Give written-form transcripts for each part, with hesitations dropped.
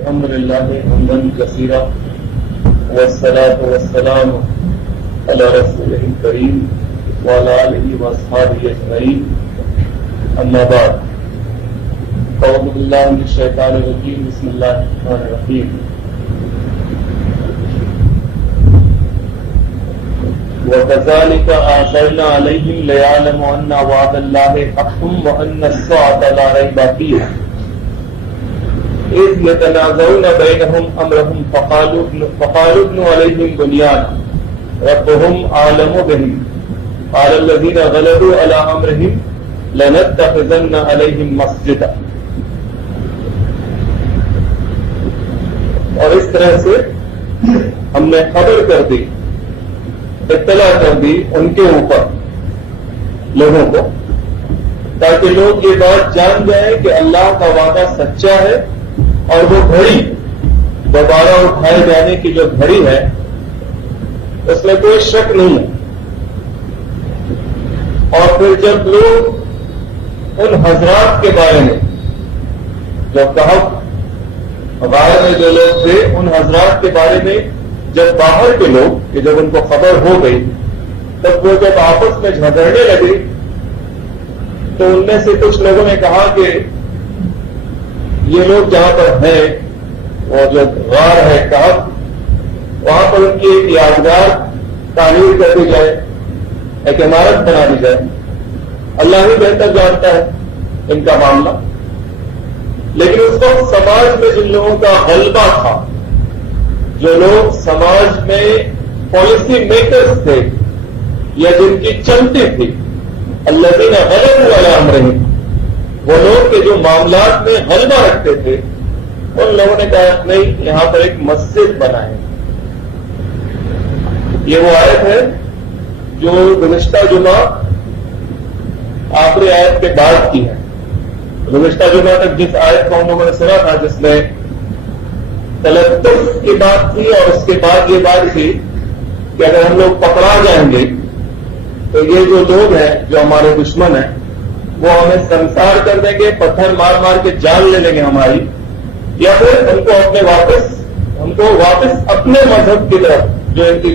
الحمد لله حمدا كثيرا والصلاة والسلام على رسوله الكريم وعلى آله وأصحابه أجمعين أما بعد أعوذ بالله من الشيطان الرجيم بسم الله الرحمن الرحيم وكذلك أعثرنا عليهم ليعلموا أن وعد الله حق وأن الساعة لا ريب فيها إذ يتنازعون بينهم أمرهم فقالوا ابنوا عليهم بنيانا ربهم أعلم بهم قال الذين غلبوا على أمرهم لنتخذن عليهم مسجدا. اور اس طرح سے ہم نے خبر کر دی، اطلاع کر دی ان کے اوپر لوگوں کو، تاکہ لوگ یہ بات جان جائیں کہ اللہ کا وعدہ سچا ہے اور وہ گھڑی دوبارہ اٹھائے جانے کی جو گھڑی ہے اس میں کوئی شک نہیں ہے. اور پھر جب لوگ ان حضرات کے بارے میں جو کہف غار میں جو لوگ تھے ان حضرات کے بارے میں جب باہر کے لوگ کہ جب ان کو خبر ہو گئی تب وہ جب آپس میں جھگڑنے لگے تو ان میں سے کچھ لوگوں نے کہا کہ یہ لوگ جہاں پر ہیں وہ جو غار ہے کہف وہاں پر ان کی ایک یادگار تعمیر کر دی جائے، ایک عمارت بنا دی جائے. اللہ ہی بہتر جانتا ہے ان کا معاملہ. لیکن اس وقت سماج میں جن لوگوں کا غلبہ تھا، جو لوگ سماج میں پالیسی میکرز تھے یا جن کی چلتی تھی، الذین غلبوا علی امرہم، وہ لوگ کے جو معاملات میں غلبہ رکھتے تھے، ان لوگوں نے کہا نہیں یہاں پر ایک مسجد بنائیں. یہ وہ آیت ہے جو گزشتہ جمعہ آخری آیت کے بعد کی ہے. گزشتہ جمعہ تک جس آیت کو ہم لوگوں نے سنا تھا جس میں تلطف کی بات تھی اور اس کے بعد یہ بات تھی کہ اگر ہم لوگ پکڑا جائیں گے تو یہ جو لوگ ہیں جو ہمارے دشمن ہیں وہ ہمیں سنسار کر دیں گے، پتھر مار مار کے جان لے لیں گے ہماری، یا پھر ان کو واپس اپنے مذہب کی طرف جو ان کی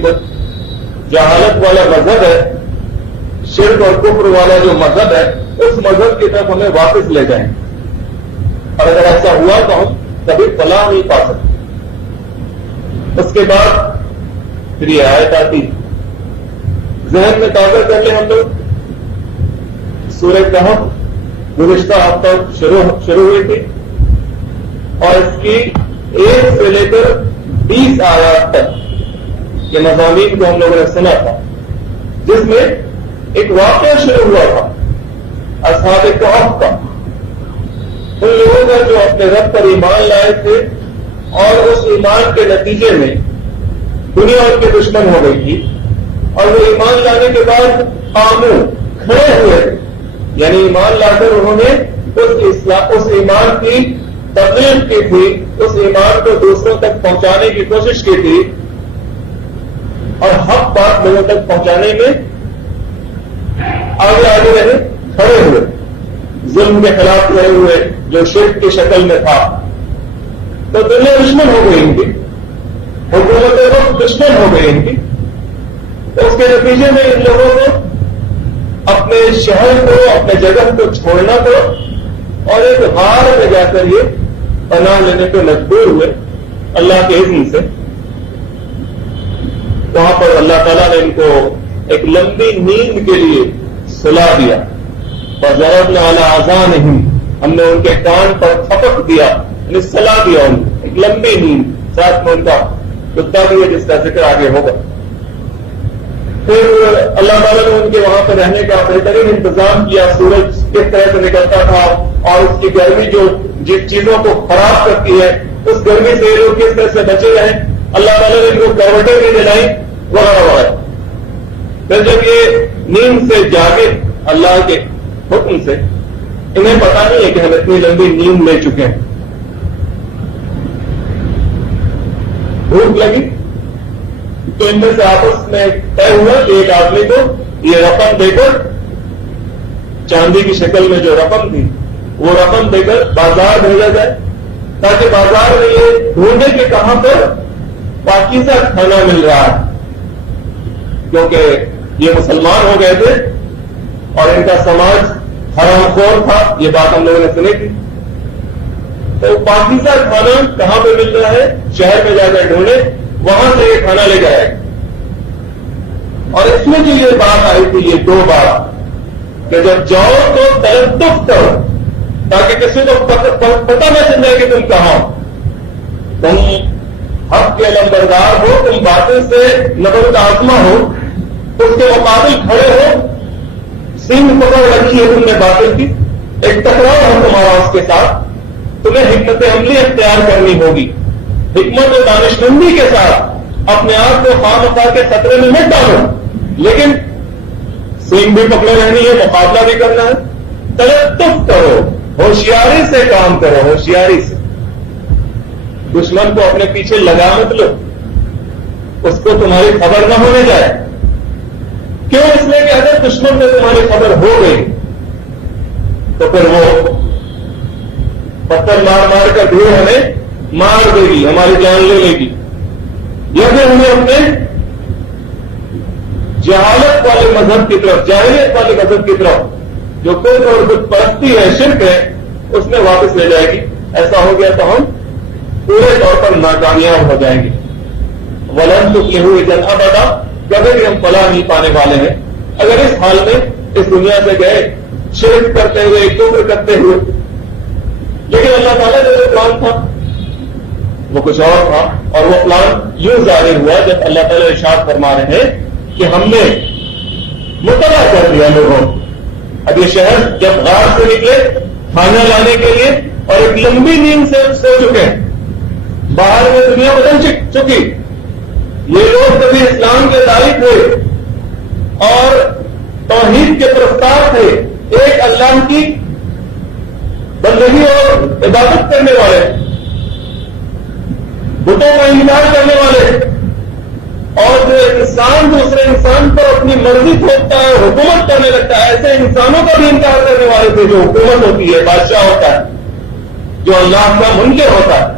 جہالت والا مذہب ہے، شرک اور کفر والا جو مذہب ہے اس مذہب کی طرف ہمیں واپس لے جائیں. اور اگر ایسا ہوا تو ہم کبھی فلاح نہیں پا سکتے. اس کے بعد پھر یہ آیت آتی، ذہن میں تازہ کر لیں ہم لوگ. سورہ کہف گزشتہ ہفتہ شروع ہوئی تھی اور اس کی 1 سے لے کر 20 آیات تک کے مضامین کو ہم لوگوں نے سنا تھا، جس میں ایک واقعہ شروع ہوا تھا اصحاب کہف کا، ان لوگوں کا جو اپنے رب پر ایمان لائے تھے اور اس ایمان کے نتیجے میں دنیا ان کے دشمن ہو گئی تھی، اور وہ ایمان لانے کے بعد قاموں کھڑے ہوئے، یعنی ایمان لا کر انہوں نے اس ایمان کی تبلیغ کی تھی، اس ایمان کو دوسروں تک پہنچانے کی کوشش کی تھی اور حق بات لوگوں تک پہنچانے میں آگے رہے، کھڑے ہوئے، ظلم کے خلاف رہے ہوئے جو شرک کی شکل میں تھا. تو دنیا دشمن ہو گئی ان کی، حکومت وقت دشمن ہو گئی ان کی. تو اس کے نتیجے میں ان لوگوں کو اپنے شہر کو، اپنے جگہ کو چھوڑنا پڑا اور ایک غار میں جا کر یہ پناہ لینے کو مجبور ہوئے اللہ کے اذن سے. وہاں پر اللہ تعالیٰ نے ان کو ایک لمبی نیند کے لیے سلا دیا. فضربنا علی آذانہم، ہم نے ان کے کان پر تھپک دیا، یعنی سلا دیا ان کو ایک لمبی نیند. ساتھ میں ان کا کتا بھی ہے جس کا ذکر آگے ہوگا. پھر اللہ تعالیٰ نے ان کے وہاں پر رہنے کا بہترین انتظام کیا. سورج کس طرح سے نکلتا تھا اور اس کی گرمی جو جن چیزوں کو خراب کرتی ہے اس گرمی سے یہ لوگ کس طرح سے بچے رہے. اللہ تعالیٰ نے ان کو کروٹیں بھی دلائی وغیرہ وغیرہ. پھر جب یہ نیند سے جاگے اللہ کے حکم سے، انہیں پتا نہیں ہے کہ ہم اتنی لمبی نیند لے چکے ہیں. بھوک لگی تو ان میں سے آپس میں طے ہوا کہ ایک آدمی کو یہ رقم دے کر، چاندی کی شکل میں جو رقم تھی وہ رقم دے کر بازار بھیجا جائے تاکہ بازار میں یہ ڈھونڈے کہ کہاں پر پاکیزہ کھانا مل رہا ہے، کیونکہ یہ مسلمان ہو گئے تھے اور ان کا سماج حرام خور تھا، یہ بات ہم لوگوں نے سنی تھی۔ تو پاکیزہ کھانا کہاں پہ مل رہا ہے، شہر میں جا کر ڈھونڈے، وہاں سے یہ کھانا لے جائے۔ اور اس میں جو یہ بات آئی تھی، یہ دو بات، کہ جب جاؤ تو تلطف کرو تاکہ کسی کو پتہ نہ چل جائے کہ تم کہاں، تم حق کے علمبردار ہو، تم باطل سے نبرد آزما ہو، اس کے مقابل کھڑے ہو، سینگ پکڑ رکھی ہے تم نے باطل کی، ایک ٹکراؤ ہے تمہارا اس کے ساتھ، تمہیں حکمت عملی اختیار کرنی ہوگی، حکمت و دانشمندی کے ساتھ اپنے آپ کو خواہ کے خطرے میں مت ڈالو، لیکن سینگ بھی پکڑے رہنی ہے، مقابلہ بھی کرنا ہے۔ تلطف کرو، ہوشیاری سے کام کرو، ہوشیاری سے، دشمن کو اپنے پیچھے لگا مت لو، اس کو تمہاری خبر نہ ہونے جائے۔ کیوں؟ اس لیے کہ اگر دشمن میں تمہاری خبر ہو گئی تو پھر وہ پتھر مار مار کر دھوڑ ہمیں مار دے گی، ہماری جان لے لے گی، یا پھر ہمیں اپنے جہالت والے مذہب کی طرف، جاہلیت والے مذہب کی طرف جو کوئی اور بت پرستی ہے، شرک ہے، اس میں واپس لے جائے گی۔ ایسا ہو گیا تو ہم پورے طور پر ناکامیاب ہو جائیں گے۔ ولن تفلحوا اذا ابدا، کبھی بھی ہم فلاح نہیں پانے والے ہیں اگر اس حال میں اس دنیا سے گئے، شرک کرتے ہوئے، کفر کرتے ہوئے۔ لیکن اللہ تعالیٰ کا جو پلان تھا وہ کچھ اور تھا، اور وہ پلان یوں ظاہر ہوا جب اللہ تعالیٰ ارشاد فرما رہے ہیں کہ ہم نے مطلع کر دیا لوگوں۔ اب یہ شہر جب غار سے نکلے کھانا لانے کے لیے اور ایک لمبی نیند سے سو چکے ہیں، باہر میں دنیا بدل چکی، یہ لوگ کبھی اسلام کے داعی ہوئے اور توحید کے پرستار تھے، ایک اللہ کی بندگی اور عبادت کرنے والے، بتوں کا انکار کرنے والے، اور جو انسان دوسرے انسان پر اپنی مرضی تھوپتا ہے، حکومت کرنے لگتا ہے، ایسے انسانوں کا بھی انکار کرنے والے تھے جو حکومت ہوتی ہے، بادشاہ ہوتا ہے، جو اللہ کا منکر ہوتا ہے۔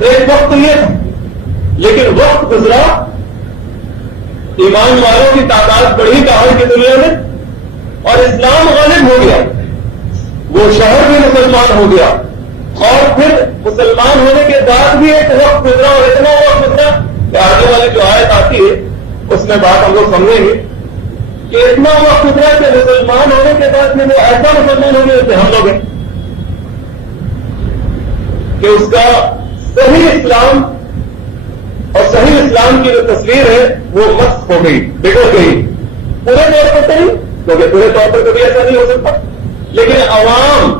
ایک وقت یہ تھا، لیکن وقت گزرا، ایمان والوں کی تعداد بڑھی باہر کی دنیا میں اور اسلام غالب ہو گیا، وہ شہر بھی مسلمان ہو گیا، اور پھر مسلمان ہونے کے بعد بھی ایک وقت گزرا، اور اتنا وقت گزرا کہ آگے والی جو آیت آتی ہے اس میں بات ہم لوگ سمجھیں گے کہ اتنا وقت گزرا کہ مسلمان ہونے کے بعد میں وہ ایسا مسلمان ہو گیا جیسے ہم لوگ ہیں، کہ اس کا صحیح اسلام اور صحیح اسلام کی جو تصویر ہے وہ مسخ ہو گئی، بگڑ گئی، پورے طور پر نہیں، کیونکہ پورے طور پر کبھی ایسا نہیں ہو سکتا، لیکن عوام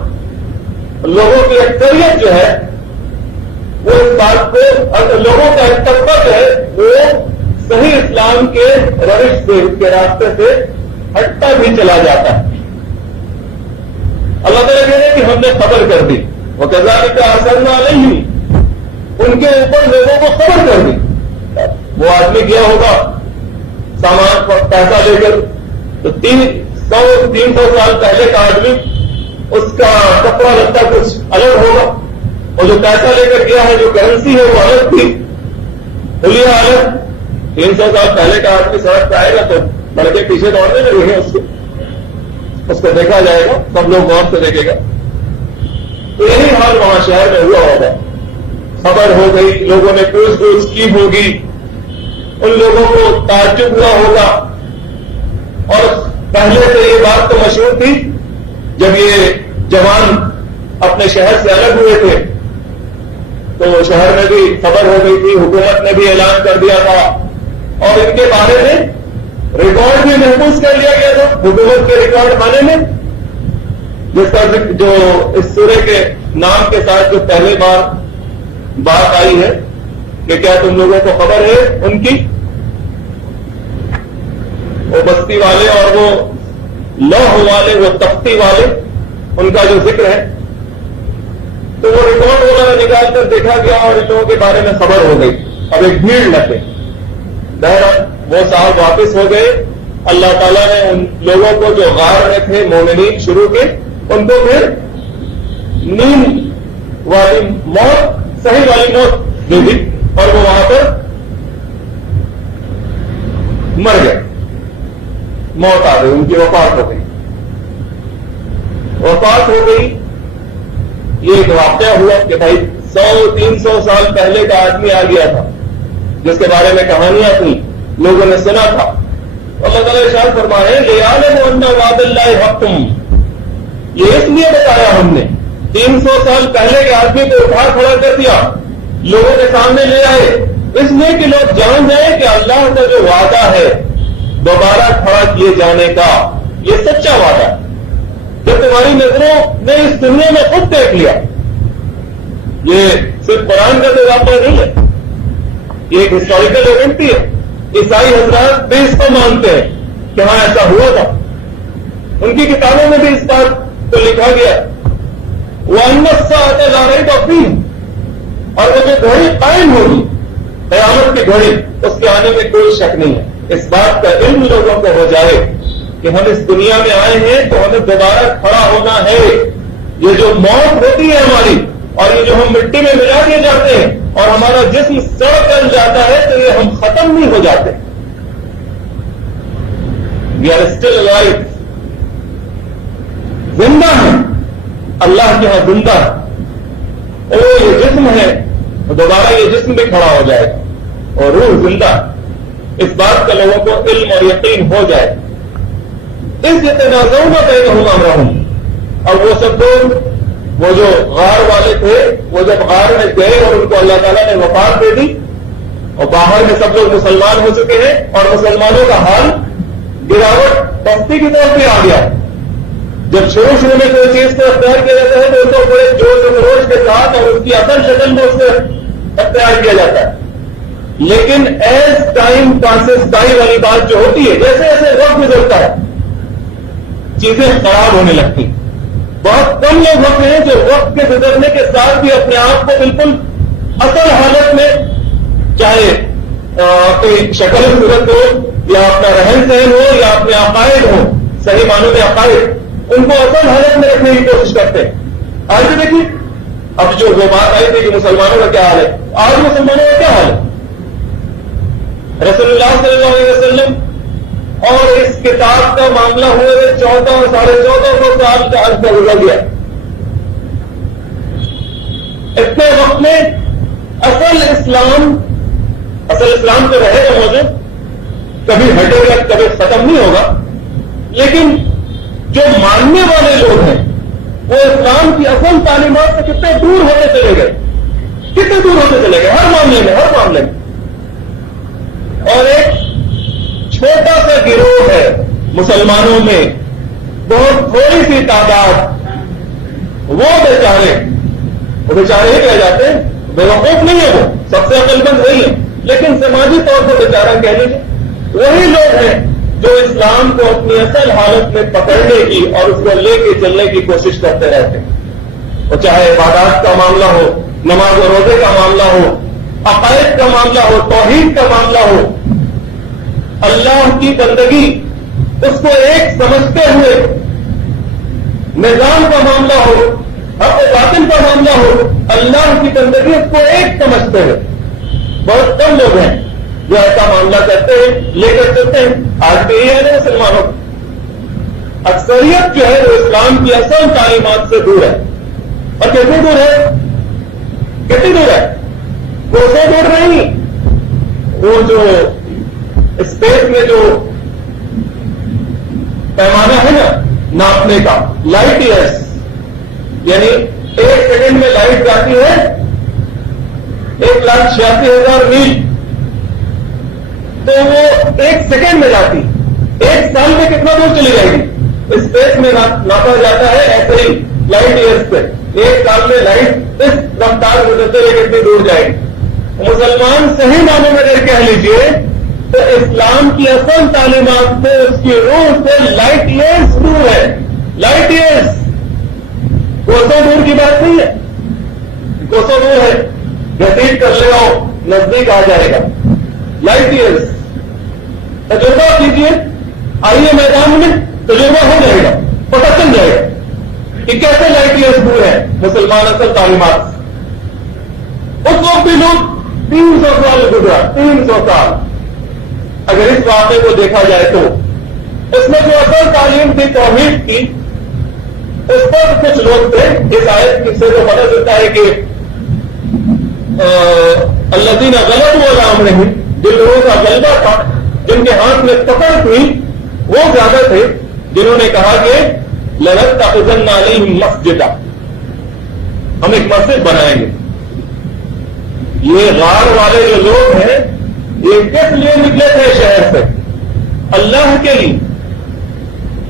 لوگوں کی اکثریت جو ہے وہ اس بات کو، لوگوں کا ایک طبقہ جو ہے وہ صحیح اسلام کے روش سے، اس کے راستے سے ہٹتا بھی چلا جاتا ہے۔ اللہ تعالیٰ کہتے ہیں کہ ہم نے خبر کر دی، وَكَذَلِكَ أَرْسَلْنَا عَلَيْهِمْ، ان کے اوپر لوگوں کو خبر کر دی۔ وہ آدمی گیا ہوگا سامان پیسہ لے کر، تو 300 سال پہلے کا آدمی، اس کا کپڑا لگتا کچھ الگ ہوگا، اور جو پیسہ لے کر گیا ہے، جو کرنسی ہے وہ الگ تھی، حلیہ الگ۔ 300 سال پہلے کا آدمی سڑک پہ آئے گا تو لڑکے پیچھے دوڑنے لگے ہیں، اس کو دیکھا جائے گا، سب لوگ غور سے دیکھے گا۔ تو یہی حال وہاں شہر میں ہوا ہوگا، خبر ہو گئی، لوگوں نے پوچھ گچھ کی ہوگی، ان لوگوں کو تعجب ہوا ہوگا، اور پہلے سے یہ بات تو مشہور تھی جب یہ جوان اپنے شہر سے الگ ہوئے تھے تو شہر میں بھی خبر ہو گئی تھی، حکومت نے بھی اعلان کر دیا تھا، اور ان کے بارے میں ریکارڈ بھی محفوظ کر لیا گیا تھا حکومت کے ریکارڈ خانے میں، جس کا جو اس سورے کے نام کے ساتھ جو پہلی بار بات آئی ہے کہ کیا تم لوگوں کو خبر ہے ان کی، وہ بستی والے اور وہ لوح والے، وہ تختی والے، ان کا جو ذکر ہے، تو وہ ریکارڈ وغیرہ نکال کر دیکھا گیا اور ان لوگوں کے بارے میں خبر ہو گئی۔ اب ایک بھیڑ لگ گئی، بہرحال وہ صاحب واپس ہو گئے، اللہ تعالیٰ نے ان لوگوں کو جو غار میں تھے مومنین شروع کے، ان کو پھر نیند والی موت, صحیح والی موت دے دی اور وہ وہاں پر مر گئے, موت آ گئی, ان کی وفات ہو گئی. وفات ہو گئی. یہ ایک واقعہ ہوا کہ بھائی 100-300 سال پہلے کا آدمی آ گیا تھا جس کے بارے میں کہانیاں تھیں, لوگوں نے سنا تھا. اللہ تعالیٰ ارشاد فرمائے لِيَعْلَمُ أَنَّ وَعْدَ اللَّهِ حَقٌّ, یہ اس لیے بتایا ہم نے, 300 سال پہلے کے آدمی کو اٹھا کھڑا کر دیا, لوگوں کے سامنے لے آئے, اس لیے کہ لوگ جان جائیں کہ اللہ کا جو وعدہ ہے دوبارہ کھڑا کیے جانے کا, یہ سچا وعدہ ہے جو تمہاری نظروں نے اس دنیا میں خود دیکھ لیا. یہ صرف قرآن کا تو واقعہ نہیں ہے, یہ ایک ہسٹوریکل ایونٹ بھی ہے. عیسائی حضرات بھی اس کو مانتے ہیں کہ ہاں ایسا ہوا تھا, ان کی کتابوں میں بھی اس بات کو لکھا گیا. وَأَنَّ السَّاعَةَ لَا رَيْبَ فِيهَا, اور وہ جو گھڑی قائم ہوگی قیامت کی گھڑی, اس کے آنے میں کوئی شک نہیں ہے. اس بات کا علم لوگوں کو ہو جائے کہ ہم اس دنیا میں آئے ہیں تو ہمیں دوبارہ کھڑا ہونا ہے. یہ جو موت ہوتی ہے ہماری, اور یہ جو ہم مٹی میں ملا دیے جاتے ہیں اور ہمارا جسم سڑ کر جاتا ہے, تو یہ ہم ختم نہیں ہو جاتے. وی آر اسٹل الائیو, زندہ ہیں, اللہ کے یہاں زندہ ہے. اور یہ جسم ہے, دوبارہ یہ جسم بھی کھڑا ہو جائے گا اور روح زندہ. اس بات کا لوگوں کو علم اور یقین ہو جائے. اس اتنازعوں میں بینہم امرہم, اور وہ سب لوگ, وہ جو غار والے تھے, وہ جب غار میں گئے اور ان کو اللہ تعالیٰ نے وفات دے دی اور باہر میں سب لوگ مسلمان ہو چکے ہیں اور مسلمانوں کا حال گراوٹ پستی کی طرف بھی آ گیا. جب شروع میں کوئی چیز کو اختیار کیا جاتا ہے تو اس کو بڑے جوش و خروش کے ساتھ اور اس کی اصل شکل میں اسے اختیار کیا جاتا ہے. لیکن ایز ٹائم پاسز بائی والی بات جو ہوتی ہے, جیسے جیسے وقت گزرتا ہے چیزیں خراب ہونے لگتی. بہت کم لوگ ہوتے ہیں جو وقت کے گزرنے کے ساتھ بھی اپنے آپ کو بالکل اصل حالت میں, چاہے کوئی شکل صورت ہو یا اپنا رہن سہن ہو یا اپنے عقائد ہو, صحیح معنوں میں عقائد, ان کو اصل حالت میں رکھنے کی کوشش کرتے ہیں. آج بھی دیکھیے, اب جو وہ بات آئی تھی کہ مسلمانوں کا کیا حال ہے, آج مسلمانوں کا کیا حال ہے. رسول اللہ صلی اللہ علیہ وسلم اور اس کتاب کا معاملہ ہوئے 14 اور 1450 سال کا عرصہ گزر گیا. اتنے وقت میں اصل اسلام تو رہے گا موجود, کبھی ہٹے گا, کبھی ختم نہیں ہوگا, لیکن جو ماننے والے لوگ ہیں وہ اسلام کی اصل تعلیمات سے کتنے دور ہوتے چلے گئے, کتنے دور ہوتے چلے گئے ہر معاملے میں. اور ایک چھوٹا سا گروہ ہے مسلمانوں میں, بہت تھوڑی سی تعداد, وہ بیچارے ہی کہہ جاتے ہیں, بیوقوف نہیں ہے, وہ سب سے عقل مند وہی ہے, لیکن سماجی طور پر بیچارہ کہہ لیجیے, وہی لوگ ہیں جو اسلام کو اپنی اصل حالت میں پکڑنے کی اور اس کو لے کے چلنے کی کوشش کرتے رہتے ہیں. وہ چاہے عبادات کا معاملہ ہو, نماز و روزے کا معاملہ ہو, عقائد کا معاملہ ہو, توحید کا معاملہ ہو, اللہ کی بندگی اس کو ایک سمجھتے ہوئے, نظام کا معاملہ ہو, حق باطل کا معاملہ ہو, اللہ کی بندگی اس کو ایک سمجھتے ہوئے. بہت کم لوگ ہیں جو ایسا معاملہ کرتے ہیں, لے کر چلتے ہیں. آج بھی یہ ہے مسلمانوں کو اکثریت جو ہے وہ اسلام کی اصل تعلیمات سے دور ہے. اور کتنی دور ہے, کتنی دور ہے, وہ سے دور نہیں. وہ جو اسپیس میں جو پیمانہ ہے نا ناپنے کا, لائٹ ایئرس, یعنی 1 سیکنڈ میں لائٹ جاتی ہے 1,86,000 میل, تو وہ 1 سیکنڈ میں جاتی, 1 سال میں کتنا دور چلی جائے گی. اسپیس میں ناپا جاتا ہے ایسے ہی لائٹ ایئرس پہ, 1 سال میں لائٹ اس رفتار گزرتے ہوئے کتنی دور جائے گی. مسلمان صحیح معنوں میں اگر کہہ لیجئے تو اسلام کی اصل تعلیمات سے, اس کی روح سے لائٹ ایئرس دور ہے. لائٹ ایئرس, کوسوں دور کی بات نہیں ہے, کوسوں دور ہے, گھسیٹ کر لے آؤ نزدیک آ جائے گا. لائٹ ایئرس, تجربہ کیجیے, آئیے میدان میں, تجربہ ہو جائے گا, پتہ چل جائے گا. کہ کیسے لائٹ ایئرس دور ہے مسلمان اصل تعلیمات سے. اس وقت بھی لوگ 300 سال گزرا, 300 سال. اگر اس واقعے کو دیکھا جائے تو اس میں جو اصل تعلیم تھی توحید کی, اس پر کچھ لوگ تھے. اس آیت سے جو پتہ چلتا ہے کہ الذین غلبوا علی امرہم, جن لوگوں کا غلبہ تھا, جن کے ہاتھ میں پکڑ تھی, وہ زیادہ تھے جنہوں نے کہا کہ لنتخذن علیہم مسجدا, ہم ایک مسجد بنائیں گے. یہ غار والے جو لوگ ہیں یہ کس لیے نکلے تھے شہر سے؟ اللہ کے لیے.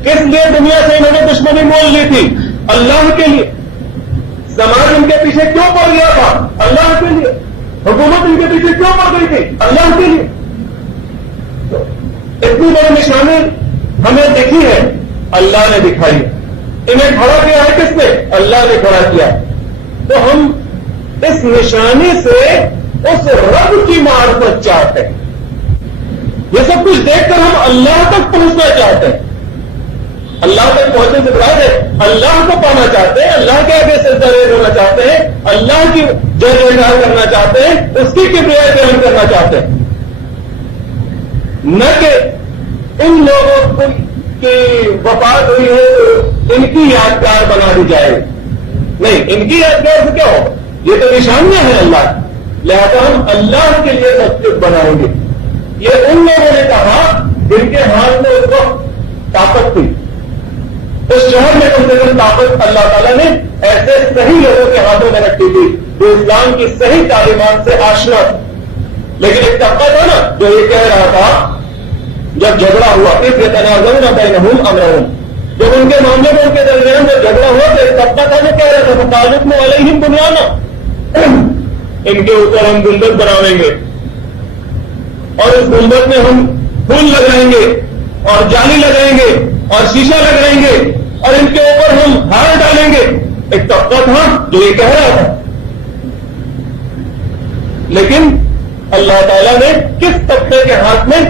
کس لیے دنیا سے انہوں نے دشمنی مول لی تھی؟ اللہ کے لیے. سماج ان کے پیچھے کیوں پڑ گیا تھا؟ اللہ کے لیے. حکومت ان کے پیچھے کیوں پڑ گئی تھی؟ اللہ کے لیے. اتنی بڑی نشانی ہمیں دکھی ہے, اللہ نے دکھائی. انہیں کھڑا کیا ہے کس نے؟ اللہ نے کھڑا کیا. تو ہم اس نشانی سے اس رب کی معرفت چاہتے ہیں. یہ سب کچھ دیکھ کر ہم اللہ تک پہنچنا چاہتے ہیں. اللہ تک پہنچنے سے برائے ہے, اللہ کو پانا چاہتے ہیں, اللہ کے آگے سے ریز ہونا چاہتے ہیں, اللہ کی جے جیکار کرنا چاہتے ہیں, اس کی کبریائی بیان کرنا چاہتے ہیں. نہ کہ ان لوگوں کی وفات ہوئی ہے تو ان کی یادگار بنا دی جائے. نہیں, ان کی یادگار سے کیا ہوگا؟ یہ تو نشانیاں ہیں اللہ کی. لہذا ہم اللہ کے لیے مسجد بنائیں گے. یہ ان لوگوں نے کہا جن کے ہاتھ میں اس وقت طاقت تھی. اس شہر میں کم سے کم طاقت اللہ تعالیٰ نے ایسے صحیح لوگوں کے ہاتھوں میں رکھی تھی جو اسلام کی صحیح تعلیمات سے آشنا تھا. لیکن ایک طبقہ تھا نا جو یہ کہہ رہا تھا جب جھگڑا ہوا اس یتنازعون بینہم امرہم, جب ان کے معاملے میں ان کے درمیان جب جھگڑا ہوا تو ایک طبقہ تھا جو کہہ رہا تھا فَقَالُوا عَلَيْهِمْ بُنْيَانًا, ان کے اوپر ہم گنبد بناویں گے اور اس گنبد میں ہم پھول لگائیں گے اور جالی لگائیں گے اور شیشہ لگائیں گے اور ان کے اوپر ہم ہار ڈالیں گے. ایک طبقہ تھا جو یہ کہہ رہا تھا. لیکن اللہ تعالیٰ نے کس طبقے کے ہاتھ میں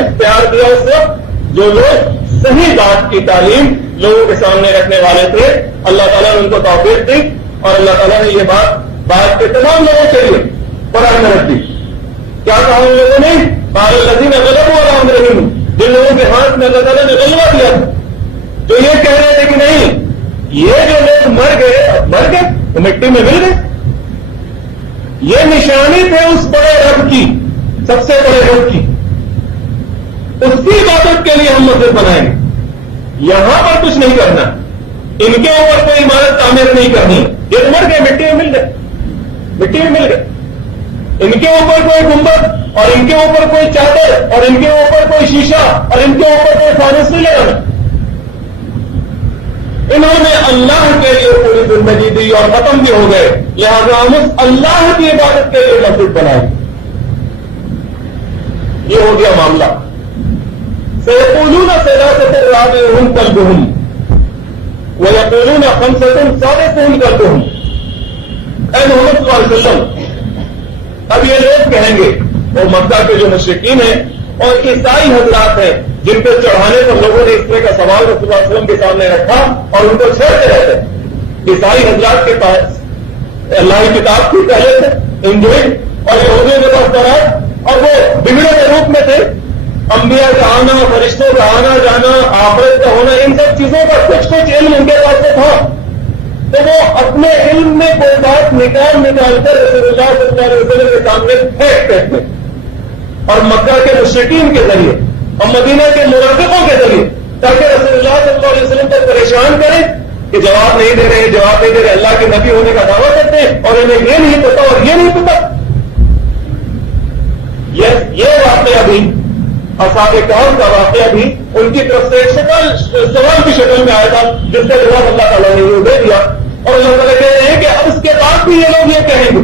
اختیار دیا اس وقت؟ جو لوگ صحیح بات کی تعلیم لوگوں کے سامنے رکھنے والے تھے, اللہ تعالیٰ نے ان کو توفیق دی اور اللہ تعالیٰ نے یہ بات کے تمام لوگوں کے لیے قرآن میں رکھ دی. کیا کہا ان لوگوں نے؟ قال الذین غلبوا علی امرہم, جن لوگوں کے ہاتھ میں اللہ تعالیٰ نے غلبہ دیا تھا, جو یہ کہہ رہے تھے کہ نہیں یہ جو لوگ مر گئے تو مٹی میں مل گئے. یہ نشانی تھے اس بڑے رب کی, سب سے بڑے رب کی. اس کی عبادت کے لیے ہم مسجد بنائیں گے. یہاں پر کچھ نہیں کرنا, ان کے اوپر کوئی عمارت تعمیر نہیں کرنی. یہ تو مر گئے, مٹی میں مل گئے, مٹی میں مل گئے. ان کے اوپر کوئی گنبد اور ان کے اوپر کوئی چادر اور ان کے اوپر کوئی شیشہ اور ان کے اوپر کوئی فانوس نہیں لگانا. انہوں نے اللہ کے لیے پوری زندگی دی اور ختم بھی ہو گئے. لہذا ہم اس اللہ کی عبادت کے لیے مسجد بنائیں. یہ ہو گیا معاملہ. سيقولون ثلاثة رابعهم كلبهم ويقولون خمسة سادسهم كلبهم. اے محمد صلی اللہ علیہ وسلم, اب یہ لوگ کہیں گے, وہ مکہ کے جو مشرکین ہیں اور عیسائی حضرات ہیں جن پہ چڑھانے پر لوگوں نے اس طرح کا سوال رسول اللہ علیہ وسلم کے سامنے رکھا اور ان کو چھیڑتے رہتے. عیسائی حضرات کے پاس اللہ کی کتاب تھی پہلے سے, انجیل, اور یہودیوں کے پاس تورات, اور وہ بگڑے کے روپ میں تھے. انبیاء کا آنا, فرشتوں کا آنا جانا, آخرت کا ہونا, ان سب چیزوں کا کچھ علم ان کے پاس سے تھا. تو وہ اپنے علم میں کوئی بات نکال کر رسول اللہ صلی اللہ علیہ وسلم کے سامنے پھینکتے تھے, اور مکہ کے مشرکین کے ذریعے اور مدینہ کے منافقوں کے ذریعے, تاکہ رسول اللہ صلی اللہ علیہ وسلم کو پریشان کریں کہ جواب نہیں دے رہے, اللہ کے نبی ہونے کا دعویٰ کرتے ہیں اور انہیں یہ نہیں پتا اور یہ نہیں پتا. یہ واقعہ بھی اصحاب کہف کا واقعہ بھی ان کی طرف سے ایک سوال کی شکل میں آیا تھا, جس کا جواب اللہ تعالیٰ نے یہ دے دیا. اور اللہ تعالیٰ کہہ رہے ہیں کہ اب اس کے بعد بھی یہ لوگ یہ کہیں گے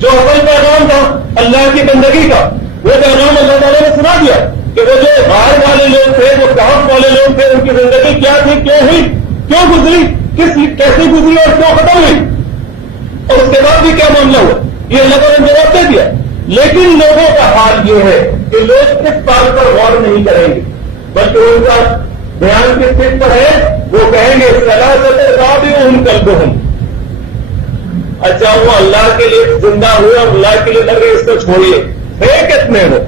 جو اول پیغام تھا اللہ کی بندگی کا, وہ پیغام اللہ تعالیٰ نے سنا دیا کہ وہ جو غار والے لوگ تھے, وہ کہف والے لوگ تھے, ان کی زندگی کیا تھی, کیوں ہوئی, کیوں گزری, کیسی گزری اور کیوں ختم ہوئی, اور اس کے بعد بھی کیا معاملہ ہوا, یہ اللہ تعالیٰ نے جواب دے دیا. لیکن لوگوں کا حال یہ ہے کہ لوگ اس بات پر غور نہیں کریں گے, بلکہ ان کا بیان کس چیز پر ہے, وہ کہیں گے سلاست رابعہم کلبہم، اچھا وہ اللہ کے لیے زندہ ہوئے اور اللہ کے لیے لگ رہے، اس کو چھوڑیے، تھے کتنے وہ؟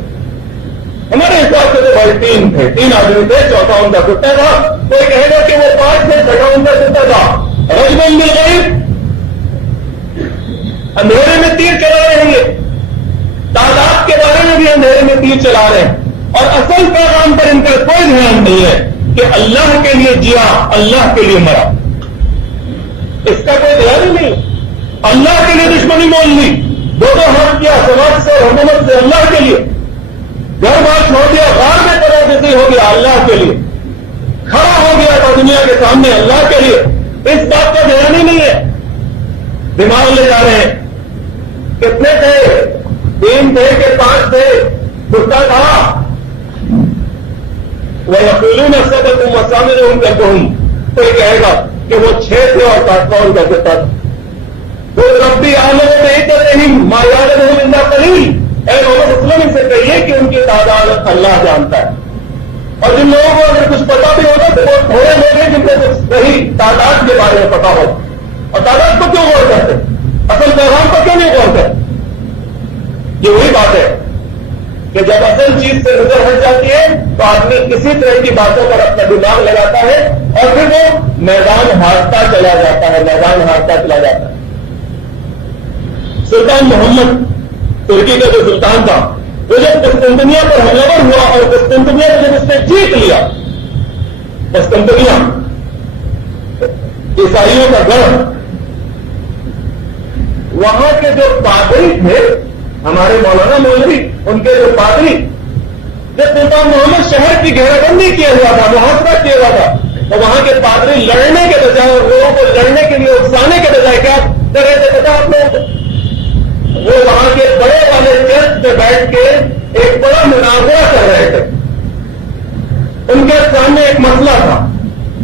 ہمارے حساب سے تو بھائی 3 تھے، 3 آدمی تھے، چوتھا ان کا کتا تھا، کوئی کہے گا کہ وہ 5 تھے، چھٹا ان کا کتا تھا، رجل بالغیب، اندھیرے میں تیر چلا رہے ہیں، یہ تعداد کے بارے میں بھی اندھیرے میں تیر چلا رہے ہیں، اور اصل پیغام پر ان کا کوئی دھیان نہیں ہے کہ اللہ کے لیے جیا، اللہ کے لیے مرا، اس کا کوئی دھیان ہی نہیں۔ اللہ کے لیے دشمنی مول لی، دو ہاتھ کیا سماج سے اور حکومت سے اللہ کے لیے، گھر بار چھوڑ دیا، غار میں طرح جیسے ہو گیا اللہ کے لیے، کھڑا ہو گیا تھا دنیا کے سامنے اللہ کے لیے، اس بات کا دھیان ہی نہیں ہے، دماغ لے جا رہے ہیں۔ کتنے تھے؟ 3 تھے کہ 5 تھے؟ کتا تھا۔ وَيَقُولُونَ سَبَقُمْ وَسَامِرُهُمْ كَلْبُهُمْ، کوئی کہے گا کہ وہ 6 تھے اور 7واں ان کا کتا تھا۔ تو ربی عالم بعدتہم ما یعلمہم الا قلیل، اے محمد صلی اللہ علیہ وسلم سے کہیے کہ ان کی تعداد اللہ جانتا ہے، اور جن لوگوں کو اگر کچھ پتا بھی ہوگا تو وہ تھوڑے لوگ ہیں جن کو صحیح تعداد کے بارے میں پتا ہو، اور تعداد کو کیوں غور کرتے، اصل پیغام کو کیوں نہیں غور کرتے؟ یہ وہی بات ہے کہ جب اصل چیز سے نظر ہٹ جاتی ہے تو آدمی کسی طرح کی باتوں پر اپنا دماغ لگاتا ہے اور پھر وہ میدان ہارتا چلا جاتا ہے، میدان ہارتا چلا جاتا ہے۔ سلطان محمد ترکی کا جو سلطان تھا، وہ جب قسطنطنیہ پر حملہ ہوا اور قسطنطنیہ جب اس نے جیت لیا، قسطنطنیہ عیسائیوں کا گڑھ، وہاں کے جو پادری تھے، ہمارے مولانا مولوی، ان کے جو پادری، جب سلطان محمد شہر کی گھیرا بندی کیا ہوا تھا، محاصرہ کیا ہوا تھا، تو وہاں کے پادری لڑنے کے بجائے اور لوگوں کو لڑنے کے لیے اکسانے کے بجائے کیا کر رہے تھے پتا آپ لوگ؟ وہ وہاں کے بڑے والے چرچ میں بیٹھ کے ایک بڑا مناظرہ کر رہے تھے۔ ان کے سامنے ایک مسئلہ تھا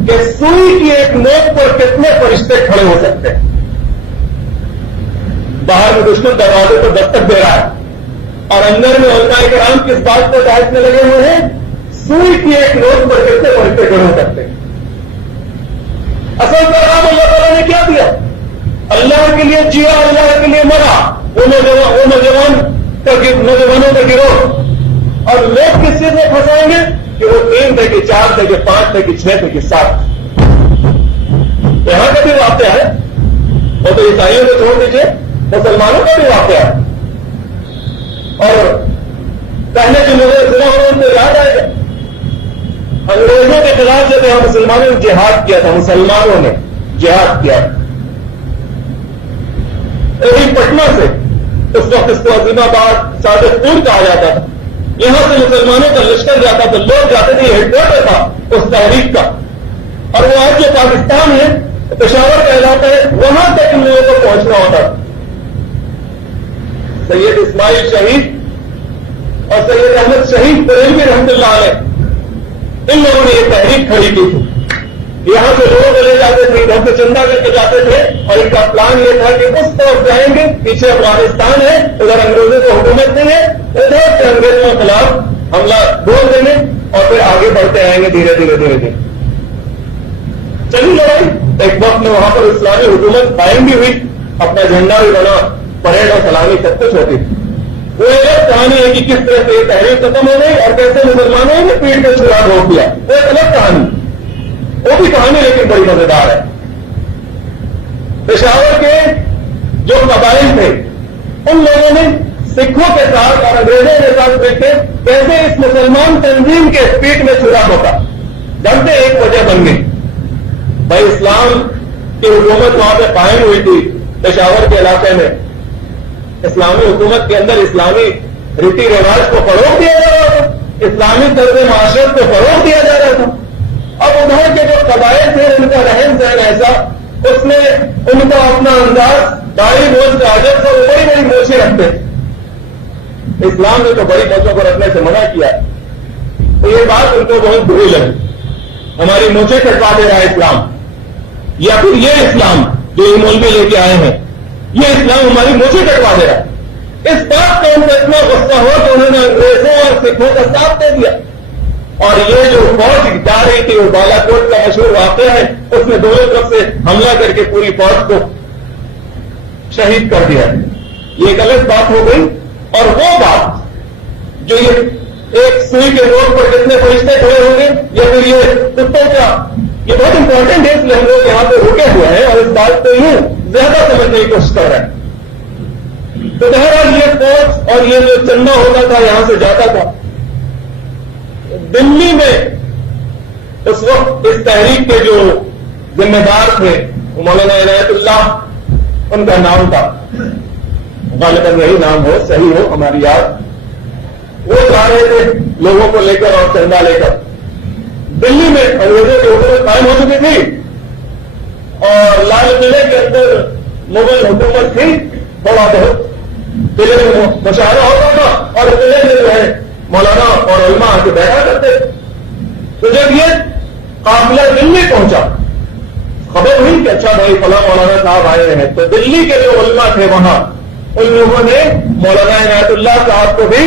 کہ سوئی کی ایک نوک پر کتنے فرشتے کھڑے ہو سکتے ہیں۔ باہر میں دشمن دروازے کو دستک دے رہا ہے اور اندر میں علماء کرام کس بات کو بحث میں لگے ہوئے ہیں، سوئی کی ایک نوک پر کتنے فرشتے کھڑے ہو سکتے ہیں۔ اصل پیغام اللہ تعالیٰ نے کیا دیا؟ اللہ کے لیے جیا، اللہ کے لیے مرا، وہ نوجوانوں کا گروہ، اور لوگ کس چیز میں پھنسائیں گے کہ وہ 3 تھے کہ 4 تھے کہ 5 تھے کہ 6 تھے کہ 7۔ یہاں کا بھی واقعہ ہے، وہ تو عیسائیوں کو چھوڑ دیجیے، مسلمانوں کا بھی واقعہ ہے، اور پہلے جو لوگوں نے سنا ان کو یاد آئے گا، انگریزوں کے خلاف جب یہاں مسلمانوں نے جہاد کیا تھا، مسلمانوں نے جہاد کیا، پٹنہ سے اس وقت اس کو عظیم آباد صادق پور کہا جاتا تھا، یہاں سے مسلمانوں کا لشکر جاتا تھا، لوگ جاتے تھے، یہ ہیڈ کوارٹر تھا اس تحریک کا، اور وہ آج جو پاکستان ہے، پشاور کا علاقہ ہے، وہاں تک ان لوگوں کو پہنچنا ہوتا تھا۔ سید اسماعیل شہید اور سید احمد شہید بریلوی رحمۃ اللہ علیہ، ان لوگوں نے یہ تحریک کھڑی کی تھی، یہاں سے لوگوں کو لے جاتے تھے، ادھر سے چندہ کر کے جاتے تھے، اور ان کا پلان یہ تھا کہ اس طرف جائیں گے، پیچھے افغانستان ہے، ادھر انگریزوں کو حکومت نہیں ہے، ادھر سے انگریزوں کے خلاف حملہ بول دیں گے اور پھر آگے بڑھتے آئیں گے دھیرے دھیرے دھیرے دھیرے۔ چلی لڑائی، ایک وقت میں وہاں پر اسلامی حکومت قائم بھی ہوئی، اپنا جھنڈا بھی بنا، پریڈ اور سلامی سب کچھ ہوتی تھی۔ وہ ایک کہانی ہے کہ کس طرح سے یہ تحریک ختم ہو گئی اور کیسے مسلمانوں نے پیٹ میں چھڑا روک دیا، وہ ایک الگ کہانی، وہ بھی کہانی لیکن بڑی مزیدار ہے۔ پشاور کے جو قبائل تھے ان لوگوں نے سکھوں کے ساتھ اور انگریزوں کے ساتھ دیکھتے کیسے اس مسلمان تنظیم کے پیٹ میں چھڑا ہوتا، جانتے ایک وجہ بن گئی، بھائی اسلام کی حکومت وہاں پہ قائم ہوئی تھی پشاور کے علاقے میں، اسلامی حکومت کے اندر اسلامی ریتی رواج کو فروغ دیا جا رہا تھا، اسلامی طرز معاشرت کو فروغ دیا جا رہا تھا۔ اب ادھر کے جو قبائل تھے ان کا رہن سہن ایسا، اس میں ان کا اپنا انداز، داڑھی موچھ کا عجب سے وہ بڑی بڑی موچیں رکھتے تھے، اسلام نے تو بڑی موچوں کو رکھنے سے منع کیا، تو یہ بات ان کو بہت بری لگی، ہماری موچیں کٹوا دے رہا ہے اسلام، یا پھر یہ اسلام جو یہ مولوی لے کے آئے ہیں، یہ اسلام ہماری موچیں کٹوا دے رہا ہے۔ اس بات پہ ان کو اتنا غصہ ہوا کہ انہوں نے انگریزوں اور سکھوں کا ساتھ دے دیا اور یہ جو فوج جا رہی تھی وہ بالاکوٹ کا مشہور واقعہ ہے، اس نے دونوں طرف سے حملہ کر کے پوری فوج کو شہید کر دیا۔ یہ غلط بات ہو گئی، اور وہ بات جو یہ ایک سوئی کے روڈ پر کتنے فرشتے کھڑے ہوں گے یا پھر یہ کتوں کا، یہ بہت امپورٹنٹ ہے، اس لیے ہم لوگ یہاں پہ رکے ہوئے ہیں اور اس بات کو یوں زیادہ سمجھنے کی کوشش کر رہے ہیں۔ تو بہرحال یہ فوج اور یہ جو چندہ ہوتا تھا یہاں سے جاتا تھا، دلی میں اس وقت اس تحریک کے جو ذمہ دار تھے مولانا عنایت اللہ، ان کا نام تھا، غالباً یہی نام ہو، صحیح ہو ہماری یاد، وہ جا رہے تھے لوگوں کو لے کر اور چندہ لے کر دلی میں انگریزوں کی حکومت قائم ہو چکی تھی اور لال قلعے کے اندر مغل حکومت تھی، تھوڑا بہت قلعے میں مشاہدہ ہوتا تھا اور قلعے میں جو ہے مولانا اور علماء کے بیٹھا کرتے۔ تو جب یہ قافلہ دلی پہنچا، خبر ہوئی کہ اچھا بھائی فلاں مولانا صاحب آئے ہیں، تو دلی کے جو علماء تھے وہاں ان لوگوں نے مولانا عنایت اللہ صاحب کو بھی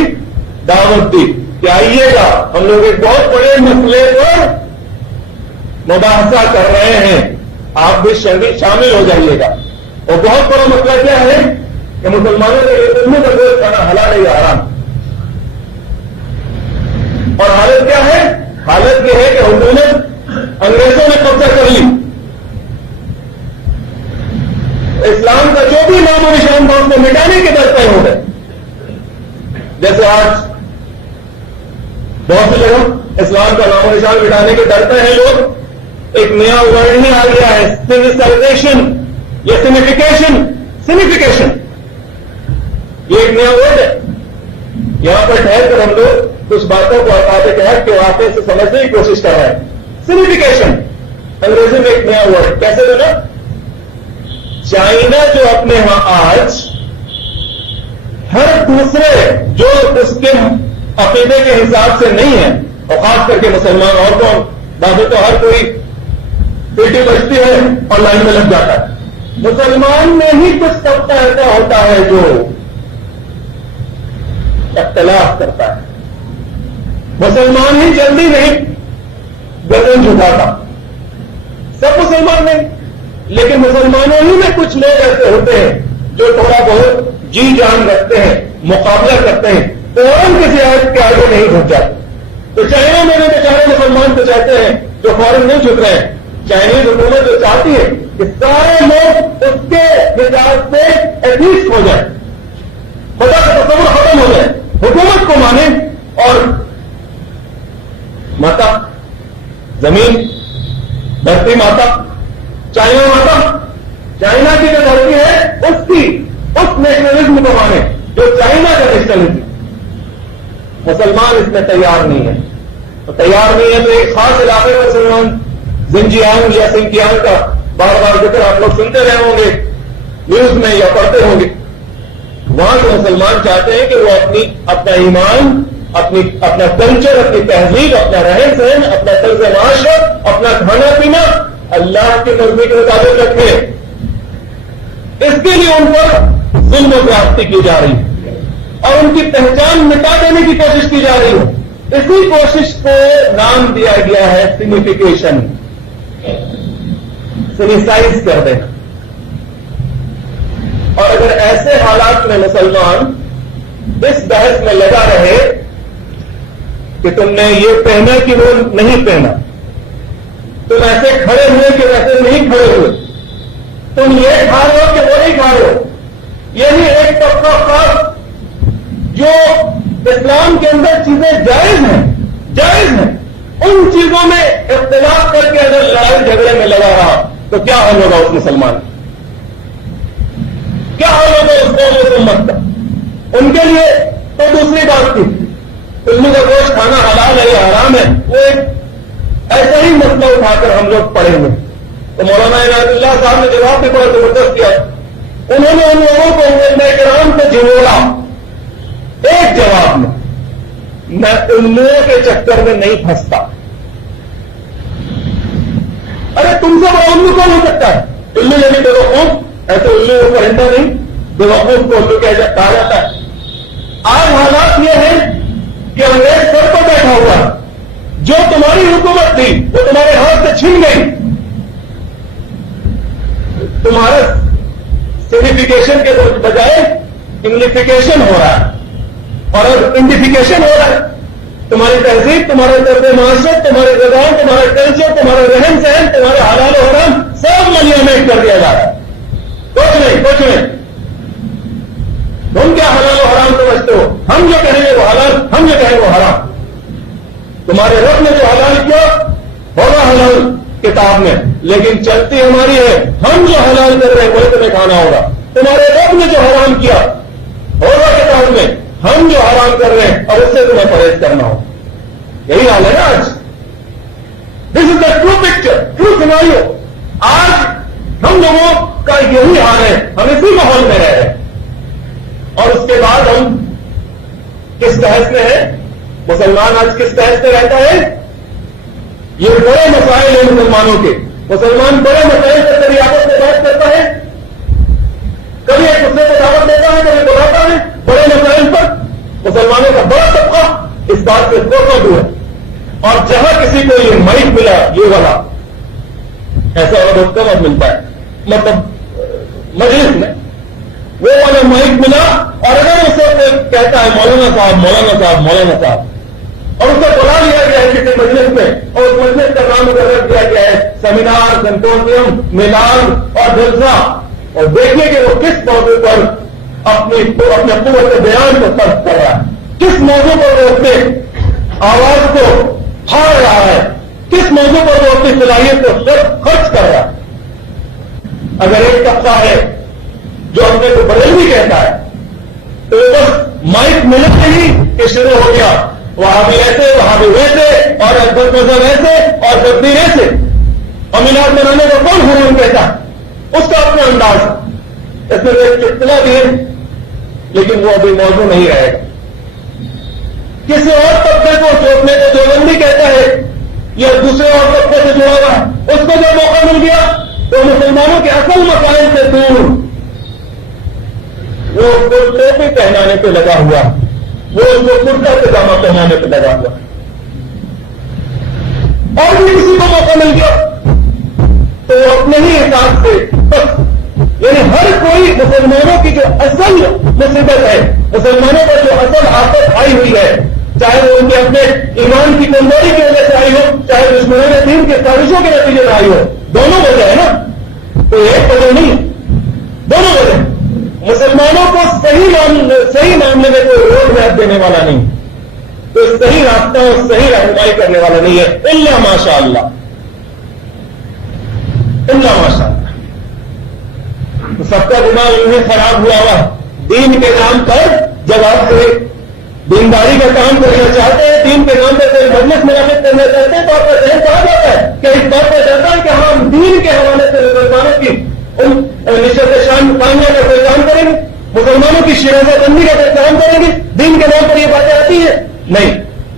دعوت دی کہ آئیے گا، ہم لوگ ایک بہت بڑے مسئلے پر مباحثہ کر رہے ہیں، آپ بھی شامل ہو جائیے گا۔ اور بہت بڑا مسئلہ کیا ہے کہ مسلمانوں نے علم کا گوشت کھانا حلال ہے حرام، اور حالت کیا ہے؟ حالت یہ ہے کہ حکومت انگریزوں نے قبضہ کر لی، اسلام کا جو بھی نام و نشان تھا اس کو مٹانے کے در پہ ہو گئے۔ جیسے آج بہت سی جگہ اسلام کا نام و نشان مٹانے کے در پہ ہیں لوگ، ایک نیا ورڈ ہی آ گیا ہے سنسائزیشن یا سنیفیکیشن، یہ ایک نیا ورڈ ہے۔ یہاں پر ٹھہر کر ہم لوگ کچھ باتوں کو کے واقعے سے سمجھنے کی کوشش کر رہے ہیں۔ سنیفیکیشن انگریزی میں ایک نیا ورڈ کیسے بنا؟ چائنا جو اپنے ہاں آج ہر دوسرے جو اس کے عقیدے کے حساب سے نہیں ہے، اور خاص کر کے مسلمان اور کون، باقی تو ہر کوئی پیٹی بجتی ہے اور لائن میں لگ جاتا ہے، مسلمان میں ہی کچھ طبقہ ایسا ہوتا ہے جو اختلاف کرتا ہے، مسلمان ہی جلدی نہیں گردن جھکاتا، سب مسلمان نہیں، لیکن مسلمانوں ہی میں کچھ لوگ ایسے ہوتے ہیں جو تھوڑا بہت جی جان رکھتے ہیں، مقابلہ کرتے ہیں، فوراً کسی آیت کے آگے نہیں جھک جاتے۔ تو چائنا میں بھی بیچارے مسلمان تو چاہتے ہیں جو فوراً نہیں جھک رہے ہیں، چائنیز حکومت جو چاہتی ہے کہ سارے لوگ اس کے حساب سے ایتھیسٹ ہو جائیں، خدا کا تصور ختم ہو جائے، حکومت کو مانے، اور ماتا زمین دھرتی ماتا چائنا ماتا، چائنا کی جو دھرتی ہے اس نیشنلزم کو مانے جو چائنا کا نیشنلزم، مسلمان اس میں تیار نہیں ہے۔ تو تیار نہیں ہے تو ایک خاص علاقے میں مسلمان زنجیانگ یا سنکیانگ کا بار بار ذکر آپ لوگ سنتے رہے ہوں گے نیوز میں یا پڑھتے ہوں گے، وہاں کے مسلمان چاہتے ہیں کہ وہ اپنا ایمان، اپنا کلچر، اپنی تہذیب، اپنا رہن سہن، اپنا طرز معاشرت، اپنا کھانا پینا اللہ کی مرضی کے مطابق رکھیں۔ اس کے لیے ان پر ظلم و زیادتی کی جا رہی ہے اور ان کی پہچان مٹا دینے کی کوشش کی جا رہی ہے۔ اسی کوشش کو نام دیا گیا ہے سنیفیکیشن، سنیسائز کر دینا۔ اور اگر ایسے حالات میں مسلمان اس بحث میں لگا رہے کہ تم نے یہ پہنا کہ وہ نہیں پہنا، تم ایسے کھڑے ہوئے کہ ویسے نہیں کھڑے ہوئے، تم یہ کھا رہے ہو کہ وہ نہیں کھا رہے ہو، یہی ایک طبقہ خاص جو اسلام کے اندر چیزیں جائز ہیں، ان چیزوں میں اختلاف کر کے اگر لڑائی جھگڑے میں لگا رہا تو کیا حل ہوگا اس مسلمان، کیا حل ہوگا اس قوم امت کا؟ ان کے لیے تو دوسری بات تھی، علم کا گوشت کھانا حلال ہے یا حرام ہے، وہ ایک ایسا ہی مسئلہ اٹھا کر ہم لوگ پڑھیں گے۔ تو مولانا عنایت اللہ صاحب نے جواب بھی بڑا زبردست کیا، انہوں نے ان لوگوں کو علماء کرام کو جھنجھوڑا ایک جواب میں علموں کے چکر میں نہیں پھنستا۔ ارے تم سے بڑا علم کون ہو سکتا ہے؟ علم یعنی بیوقوف، ایسے علم پرندہ نہیں، بیوقوف کو علم کہا جاتا ہے۔ آج حالات یہ ہیں کہ انگریز سر پر بیٹھا ہوا جو تمہاری حکومت تھی وہ تمہارے ہاتھ سے چھن گئی. تمہارا سگنیفیکیشن کے بجائے انگلیفیکیشن ہو رہا ہے اور انڈیفیکیشن ہو رہا ہے. تمہاری تہذیب، تمہارا طرز معاشرت، تمہاری زبان، تمہارا کلچر، تمہارا رہن سہن، تمہارے حلال و حرام سب ملیامیٹ کر دیا جا رہا ہے. کچھ نہیں. تم کیا حلال و حرام سمجھتے ہو؟ ہم جو کہیں گے وہ حلال، ہم جو کہیں وہ حرام. تمہارے رب نے جو حلال کیا ہوگا حلال کتاب میں، لیکن چلتی ہماری ہے. ہم جو حلال کر رہے ہیں وہی تمہیں کھانا ہوگا. تمہارے رب نے جو حرام کیا ہوگا کتاب میں، ہم جو حرام کر رہے ہیں اور اس سے تمہیں پرہیز کرنا ہوگا. یہی حال ہے نا آج. This is the true picture, true scenario. آج ہم لوگوں کا یہی حال ہے. ہم اسی ماحول میں رہ رہے ہیں اور اس کے بعد ہم کس بحث میں ہیں؟ مسلمان آج کس بحث میں رہتا ہے؟ یہ بڑے مسائل ہیں مسلمانوں کے. مسلمان بڑے مسائل پر کبھی آپس میں بحث کرتا ہے، کبھی ایک دوسرے کو دعوت دیتا ہے، کبھی بلاتا ہے. بڑے مسائل پر مسلمانوں کا بڑا طبقہ اس بات سے دور ہے. اور جہاں کسی کو یہ مائک ملا، یہ والا ایسا والا بہت کم ملتا ہے، مطلب مجلس میں وہ والا مائک ملا اور اگر اسے کہتا ہے مولانا صاحب مولانا صاحب مولانا صاحب، اور اس کو بلا لیا گیا ہے کسی مجلس میں اور اس مجلس کا نام مقرر کیا گیا ہے سیمینار، سمپوزیم، میلاد اور جلسہ، اور دیکھیے کہ وہ کس موضوع پر اپنے قوت بیان کو فرض کر رہا ہے، کس موضوع پر وہ اپنے آواز کو پھاڑ رہا ہے، کس موضوع پر وہ اپنی صلاحیت کو خرچ کر رہا ہے. اگر ایک طبقہ ہے جو اپنے کو بریلوی کہتا ہے تو بس مائک ملتے ہی کہ شروع ہو گیا وہاں بھی ایسے وہاں بھی ویسے اور اکبر مذہب ایسے اور تقدیر ایسے. اور میلاد منانے کو کون حرام کہتا ہے؟ اس کا اپنا انداز ہے. اس میں ایک اطلاع بھی ہے لیکن وہ ابھی موضوع نہیں رہے گا. کسی اور طبقے کو چوٹنے کو دیوبندی کہتا ہے یا دوسرے اور طبقے سے جڑا ہوا ہے، اس کو جب موقع مل گیا تو مسلمانوں کے اصل مسائل سے دور وہ اس کو ٹوپی پہنانے پہ لگا ہوا، وہ اس کو کرتا پجامہ پہنانے پہ لگا ہوا. اور بھی کسی کو موقع مل گیا تو وہ اپنے ہی حساب سے بس، یعنی ہر کوئی مسلمانوں کی جو اصل مصیبت ہے، مسلمانوں پر جو اصل آفت آئی ہوئی ہے، چاہے وہ ان کے اپنے ایمان کی کمزوری کی وجہ سے آئی ہو، چاہے دشمنوں نے دین کے سازشوں کے نتیجے میں آئی ہو، دونوں وجہ ہے نا. تو ایک وجہ نہیں، دونوں وجہ. مسلمانوں کو صحیح معاملے میں کوئی روڈ میپ دینے والا نہیں، کوئی صحیح راستہ اور صحیح رہنمائی کرنے والا نہیں ہے، الا ماشاء اللہ، الا ماشاء اللہ. تو سب کا دماغ انہیں خراب ہوا ہوا. دین کے نام پر جب آپ کوئی دینداری کا کام کرنا چاہتے ہیں، دین کے نام پر کوئی مجلس منعقد کرنا چاہتے ہیں تو آپ کا ذہن کہا جاتا ہے کہ اس بات پر جاتا ہے کہ ہم دین کے حوالے سے مسلمانوں کی نشست شان پائنے کا کوئی کام کریں گے، مسلمانوں کی شیرازہ بندی کا کوئی کام کریں گے. دین کے نام پر یہ باتیں آتی ہیں نہیں.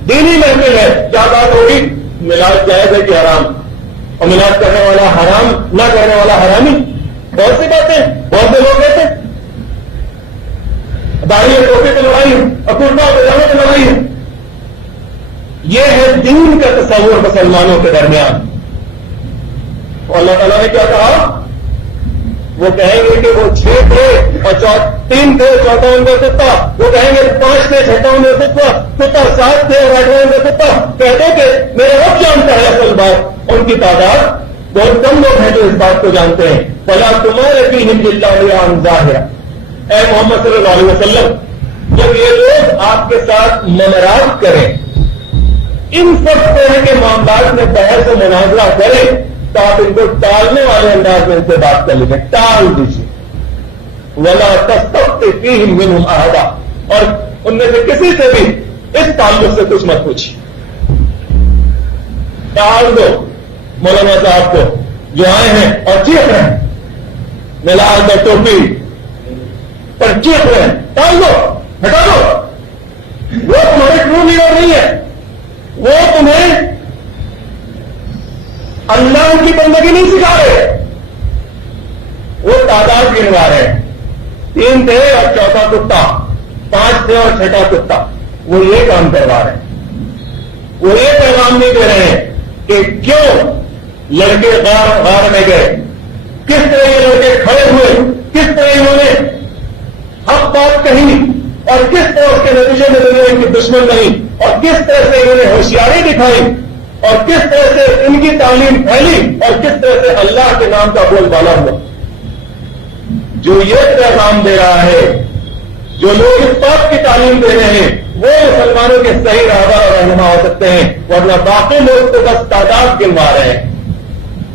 دینی محفل ہے، کیا بات ہوگی؟ میلاد جائز ہے کہ حرام، اور میلاد کرنے والا حرام، نہ کرنے والا حرامی. بہت سی باتیں بہت سے لوگ کہتے ہیں داڑھی اور ٹوپی پہ لڑائی ہے اور کرتا اور پجامے پہ لڑائی ہے. یہ ہے دین کا تصور مسلمانوں کے درمیان. اللہ تعالیٰ نے کیا کہا؟ وہ کہیں گے کہ وہ 6 تھے اور 3 تھے، چوتھا ان کا کتا. وہ کہیں گے 5 تھے، چھٹا ان کا کتا 7 تھے اور 8واں ان کا کتا. کہتے کہ میرے رب جانتا ہے اصل بات. ان کی تعداد بہت کم لوگ ہیں جو اس بات کو جانتے ہیں. فلا تمہارے فیہم الا ریاء ظاہرا. اے محمد صلی اللہ علیہ وسلم، جب یہ لوگ آپ کے ساتھ مناظرات کریں، ان سب طرح کے معاملات میں بحث و مناظرہ کریں تو آپ ان کو ٹالنے والے انداز میں ان سے بات کر لیجیے، ٹال دیجیے. ولا تستفت فیہم منہم احدا. اور ان میں سے کسی سے بھی اس تعلق سے کچھ مت پوچھیے، ٹال دو. مولانا صاحب کو جو آئے ہیں اور چیخ رہے ہیں میلاد اور ٹوپی پر چیخ رہے ہیں، ٹال دو، ہٹا دو. وہ تمہارے ٹرو لیڈر نہیں ہے، وہ تمہیں اللہ کی بندگی نہیں سکھا رہے، وہ تعداد گنوا رہے ہیں. 3 تھے اور چوتھا کتا، 5 تھے اور چھٹا کتا، وہ یہ کام کروا رہے ہیں. وہ یہ پیغام نہیں دے رہے ہیں کہ کیوں لڑکے غار میں گئے، کس طرح یہ لڑکے کھڑے ہوئے، کس طرح انہوں نے حق بات کہی، اور کس طرح اس کے نتیجے میں دنیا ان کی دشمن نہیں، اور کس طرح سے انہوں نے ہوشیاری دکھائی، اور کس طرح سے ان کی تعلیم پھیلی، اور کس طرح سے اللہ کے نام کا بول بالا ہوا۔ جو یہ پیغام دے رہا ہے، جو لوگ اس بات کی تعلیم دے رہے ہیں، وہ مسلمانوں کے صحیح راہبر اور رہنما ہو سکتے ہیں، ورنہ باقی لوگ تو بس تعداد گنوا رہے ہیں،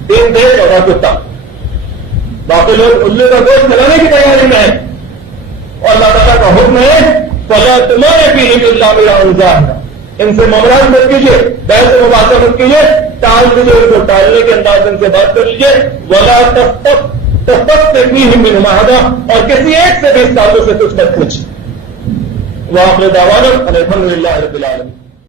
دین دیش اور کتا، باقی لوگ الو کا گوشت کھلانے کی تیاری میں ہیں، اور اللہ تعالیٰ کا حکم ہے فلا تمارے فیہم الا میرا، ان سے معاملات مت کیجیے، بحث و مباحثہ مت کیجیے، ٹال دیجیے، ان کو ٹالنے کے انداز ان سے بات کر لیجیے، ولا تستفتح منہم احدا، اور کسی ایک سے بھی اس تعلق سے کچھ مت پوچھیے۔ وآخر دعوانا الحمد للہ رب العالمین۔